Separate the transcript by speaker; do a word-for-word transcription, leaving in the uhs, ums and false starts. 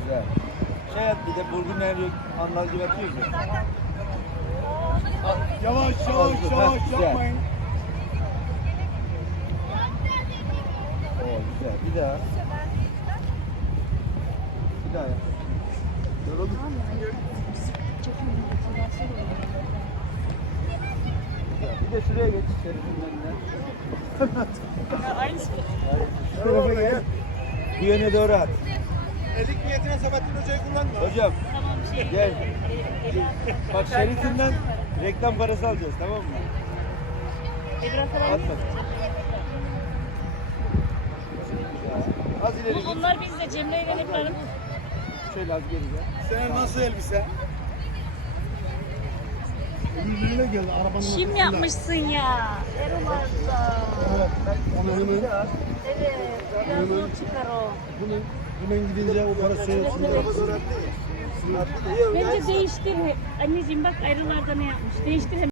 Speaker 1: Güzel. Şey yap bir de burgun her yok anlar gibi atıyoruz ya.
Speaker 2: Yavaş yavaş
Speaker 1: Heh,
Speaker 2: yavaş
Speaker 1: güzel.
Speaker 2: yapmayın.
Speaker 1: Oo güzel. Bir daha. Bir daha yap. Yorulduk. Güzel. Bir de şuraya geç. Şerifin önüne.
Speaker 3: Aynı şey.
Speaker 1: Şu tarafa gel. Bu yöne doğru at.
Speaker 2: Elik niyetine Sabahattin Hoca'yı kullanma.
Speaker 1: Hocam
Speaker 3: Tamam şey.
Speaker 1: gel. Bak şerifinden reklam parası alacağız tamam mı?
Speaker 3: Ebrar falan
Speaker 1: Atma. Az ileri
Speaker 3: Bu
Speaker 1: git.
Speaker 3: bunlar bizde Cemre ile Ebrar'ın.
Speaker 1: Şöyle az geri gel.
Speaker 2: Senin nasıl elbise? Öbürlüğüne geldi arabanın
Speaker 3: Kim
Speaker 2: ortasında.
Speaker 3: yapmışsın ya? Erumar'da.
Speaker 2: Evet. Onu hemen,
Speaker 3: Evet. Biraz zor çıkar o.
Speaker 2: hemen, hemen gidince o para söylesin.
Speaker 3: Evet, evet. Bence değiştir. Anneciğim bak ayrılarda ne yapmış. Değiştir hemen.